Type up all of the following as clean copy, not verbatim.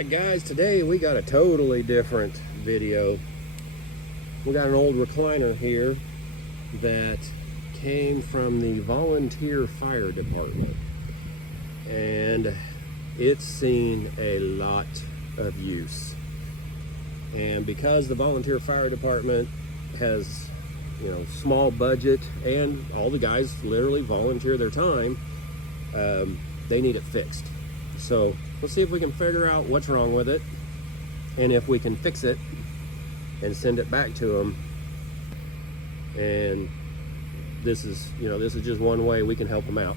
Alright guys, today we got a totally different video. We got an old recliner here that came from the volunteer fire department, and it's seen a lot of use. And because the volunteer fire department has, small budget, and all the guys literally volunteer their time, they need it fixed. So let's see if we can figure out what's wrong with it, and if we can fix it and send it back to them. And this is just one way we can help them out.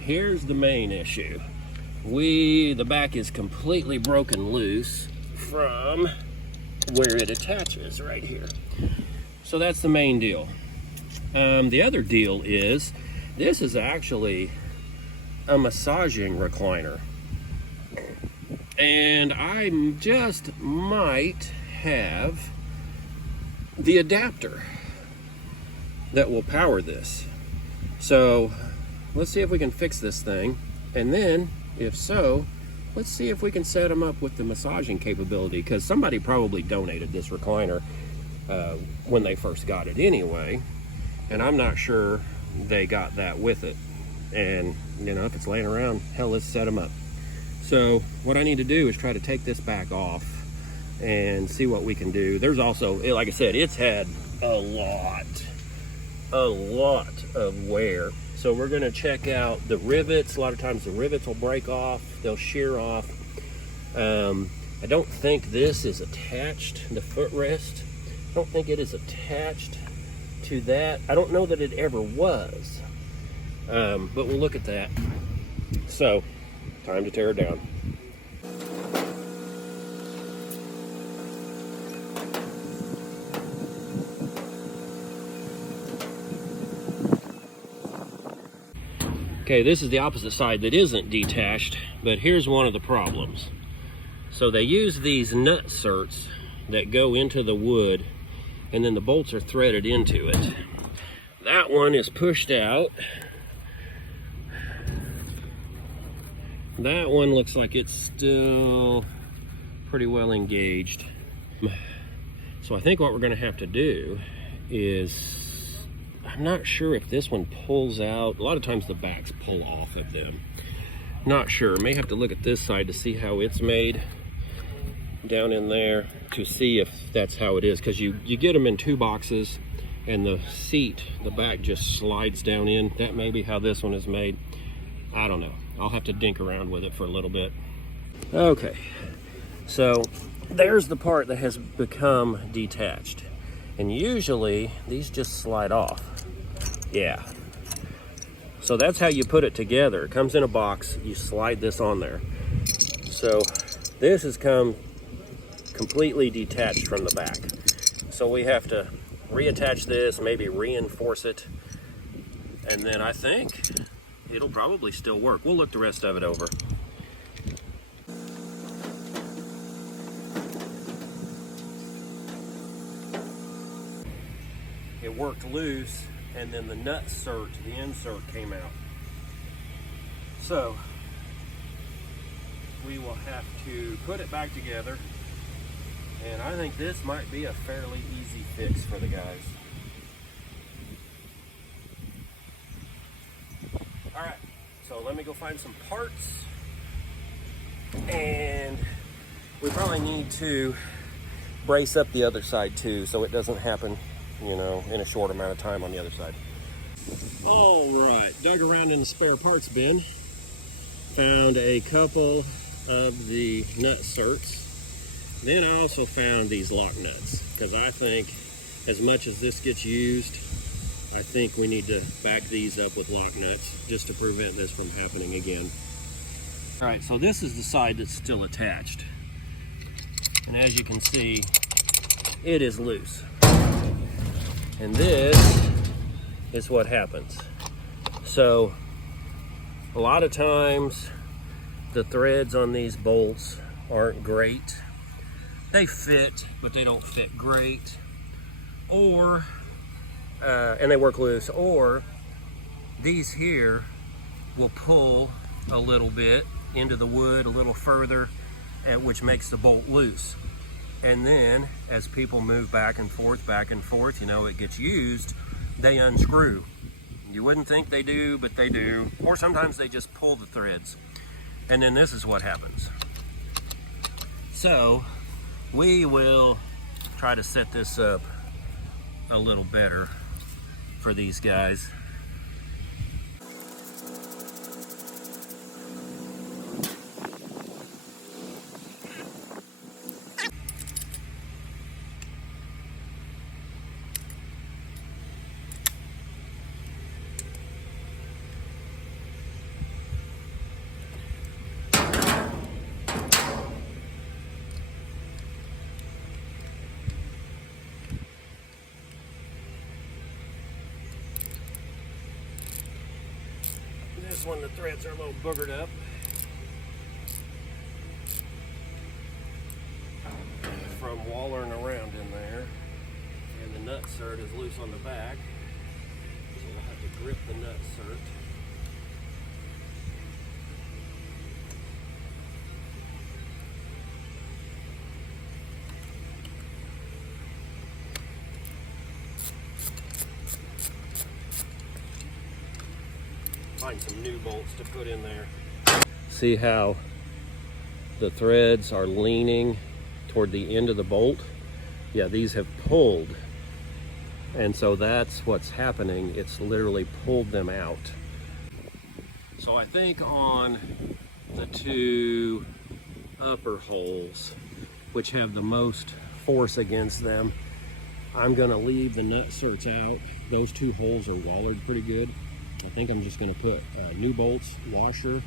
Here's the main issue. The back is completely broken loose from where it attaches right here. So that's the main deal. The other deal is this is actually a massaging recliner, and I just might have the adapter that will power this. So let's see if we can fix this thing, and then if so, let's see if we can set them up with the massaging capability, because somebody probably donated this recliner when they first got it anyway, and I'm not sure they got that with it. And if it's laying around, hell, let's set them up. So what I need to do is try to take this back off and see what we can do. There's also, like I said, it's had a lot of wear. So we're going to check out the rivets. A lot of times the rivets will break off, they'll shear off. I don't think this is attached, the footrest. I don't think it is attached to that. I don't know that it ever was. But we'll look at that. So, time to tear it down. Okay, this is the opposite side that isn't detached, but here's one of the problems. So they use these nut certs that go into the wood, and then the bolts are threaded into it. That one is pushed out. That one looks like it's still pretty well engaged. So I think what we're gonna have to do is, I'm not sure if this one pulls out. A lot of times the backs pull off of them. Not sure, may have to look at this side to see how it's made down in there to see if that's how it is, because you get them in two boxes and the seat, the back just slides down in. That may be how this one is made. I don't know. I'll have to dink around with it for a little bit. Okay, so there's the part that has become detached. And usually these just slide off. Yeah. So that's how you put it together. It comes in a box, you slide this on there. So this has come completely detached from the back. So we have to reattach this, maybe reinforce it, and then I think it'll probably still work. We'll look the rest of it over. It worked loose, and then the nut cert, the insert, came out. So we will have to put it back together, and I think this might be a fairly easy fix for the guys. All right, so let me go find some parts, and we probably need to brace up the other side too, so it doesn't happen, in a short amount of time on the other side. All right, dug around in the spare parts bin, found a couple of the nut certs. Then I also found these lock nuts, because I think as much as this gets used, I think we need to back these up with lock nuts just to prevent this from happening again. All right, so this is the side that's still attached. And as you can see, it is loose. And this is what happens. So a lot of times the threads on these bolts aren't great. They fit, but they don't fit great. Or and they work loose, or these here will pull a little bit into the wood a little further, which makes the bolt loose. And then as people move back and forth, you know, it gets used, they unscrew. You wouldn't think they do, but they do. Or sometimes they just pull the threads. And then this is what happens. So we will try to set this up a little better for these guys. This one, the threads are a little boogered up. From wallering around in there. And the nut cert is loose on the back. So we'll have to grip the nut cert. Find some new bolts to put in there. See how the threads are leaning toward the end of the bolt? Yeah, these have pulled. And so that's what's happening. It's literally pulled them out. So I think on the two upper holes, which have the most force against them, I'm gonna leave the nut certs out. Those two holes are wallered pretty good. I think I'm just going to put new bolts, washer,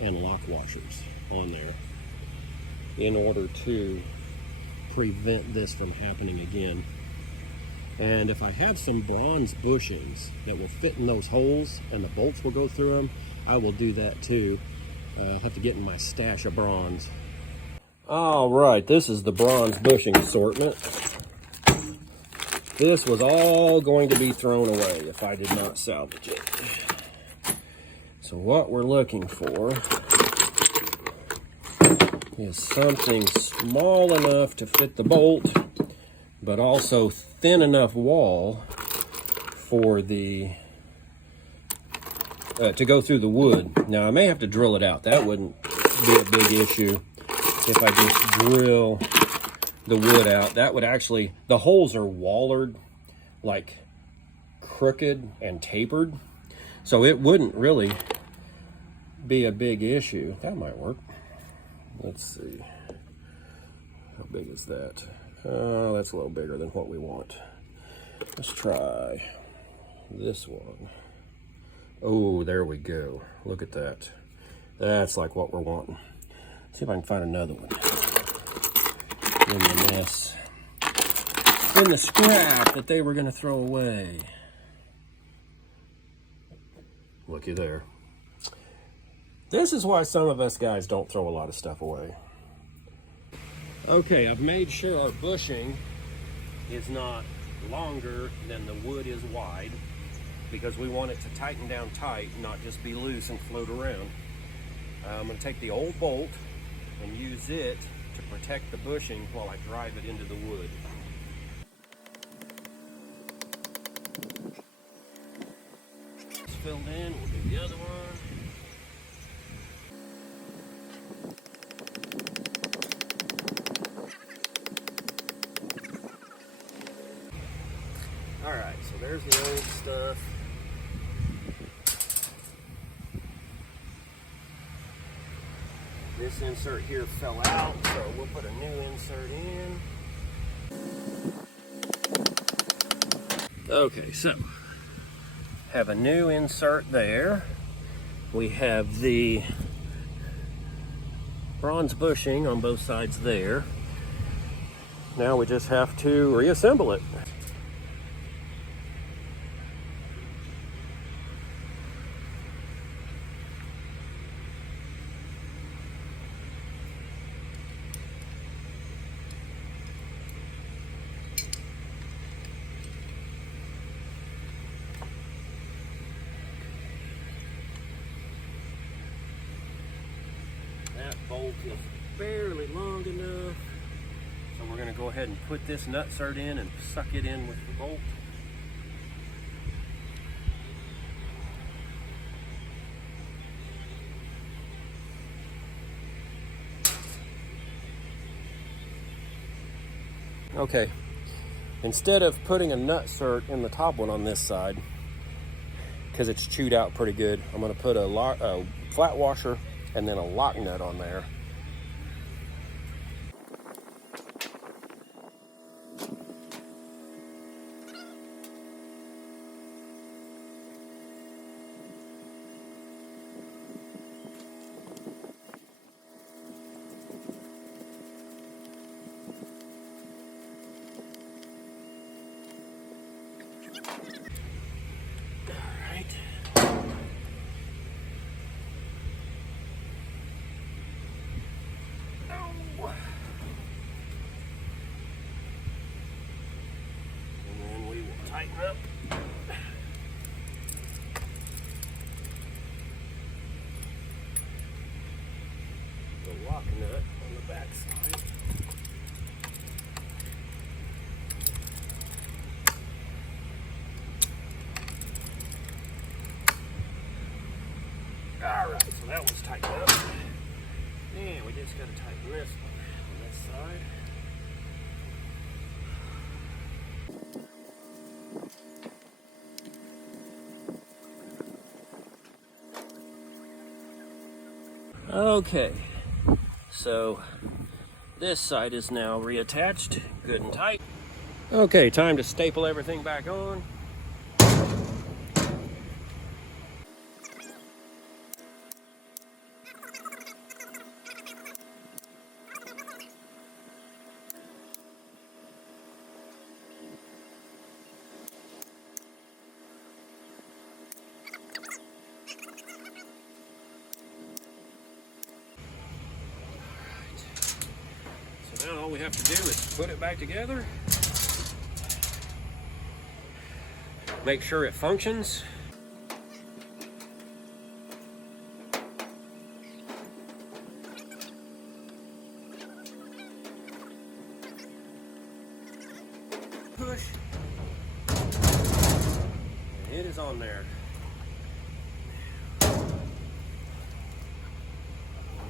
and lock washers on there in order to prevent this from happening again. And if I have some bronze bushings that will fit in those holes and the bolts will go through them, I will do that too. I'll have to get in my stash of bronze. All right, this is the bronze bushing assortment. This was all going to be thrown away if I did not salvage it. So what we're looking for is something small enough to fit the bolt, but also thin enough wall for the to go through the wood. Now I may have to drill it out. That wouldn't be a big issue if I just drill the wood out. That would actually, the holes are wallered, like crooked and tapered, so it wouldn't really be a big issue. That might work. Let's see, how big is that? That's a little bigger than what we want. Let's try this one. Oh, there we go. Look at that. That's like what we're wanting. See if I can find another one in the mess, in the scrap that they were going to throw away. Looky there. This is why some of us guys don't throw a lot of stuff away. Okay, I've made sure our bushing is not longer than the wood is wide, because we want it to tighten down tight, not just be loose and float around. I'm going to take the old bolt and use it to protect the bushing while I drive it into the wood. It's filled in, we'll do the other one. Alright, so there's the old stuff. This insert here fell out, so we'll put a new insert in. Okay, so have a new insert there. We have the bronze bushing on both sides there. Now we just have to reassemble it. bolt is barely long enough. So we're going to go ahead and put this nutsert in and suck it in with the bolt. Okay, instead of putting a nutsert in the top one on this side, because it's chewed out pretty good, I'm going to put a flat washer and then a lock nut on there. Tighten up. The lock nut on the back side. Alright, so that one's tightened up. And we just got to tighten this one on this side. Okay, so this side is now reattached, good and tight. Okay, time to staple everything back on. Now all we have to do is put it back together, make sure it functions. Push. And it is on there.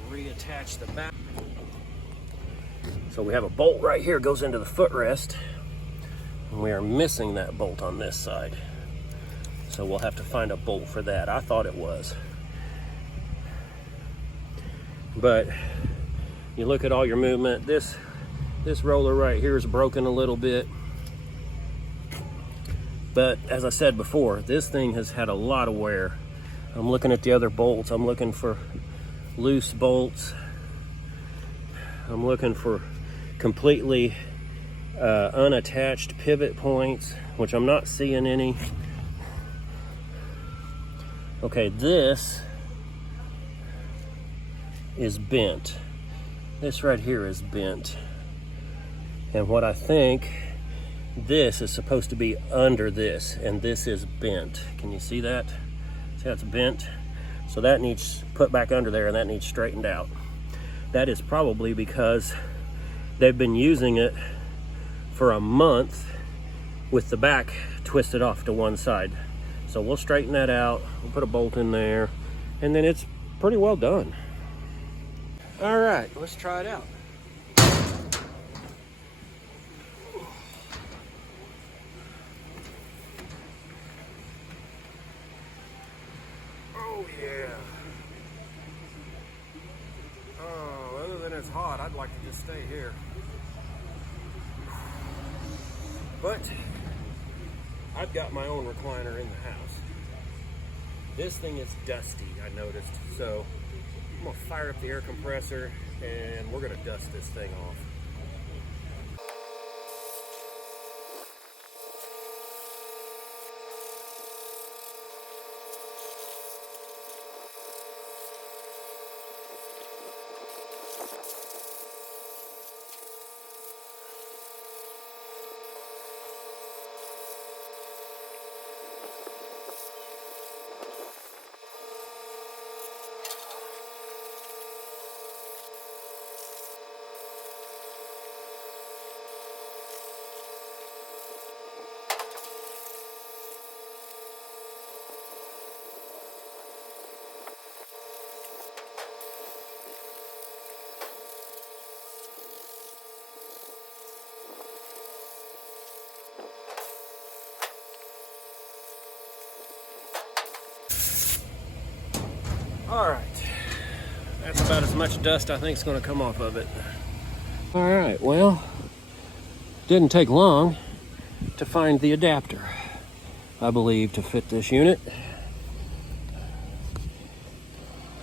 Reattach the back. So we have a bolt right here, goes into the footrest, and we are missing that bolt on this side. So we'll have to find a bolt for that. I thought it was. But you look at all your movement, this roller right here is broken a little bit. But as I said before, this thing has had a lot of wear. I'm looking at the other bolts. I'm looking for loose bolts. I'm looking for completely unattached pivot points, which I'm not seeing any. Okay, this is bent. This right here is bent. And what I think, this is supposed to be under this, and this is bent. Can you see that? See how it's bent? So that needs put back under there, and that needs straightened out. That is probably because they've been using it for a month with the back twisted off to one side. So we'll straighten that out, we'll put a bolt in there, and then it's pretty well done. All right, let's try it out. Oh yeah. Oh, other than it's hot, I'd like to just stay here. But I've got my own recliner in the house. This thing is dusty, I noticed. So I'm gonna fire up the air compressor and we're gonna dust this thing off. All right, that's about as much dust I think is going to come off of it. All right, well, didn't take long to find the adapter, I believe, to fit this unit.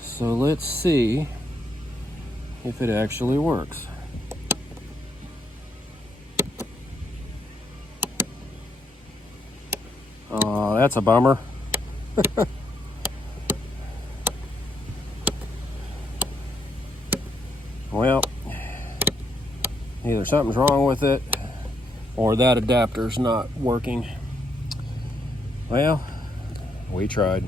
So let's see if it actually works. Oh, that's a bummer. Well, either something's wrong with it or that adapter's not working. Well, we tried.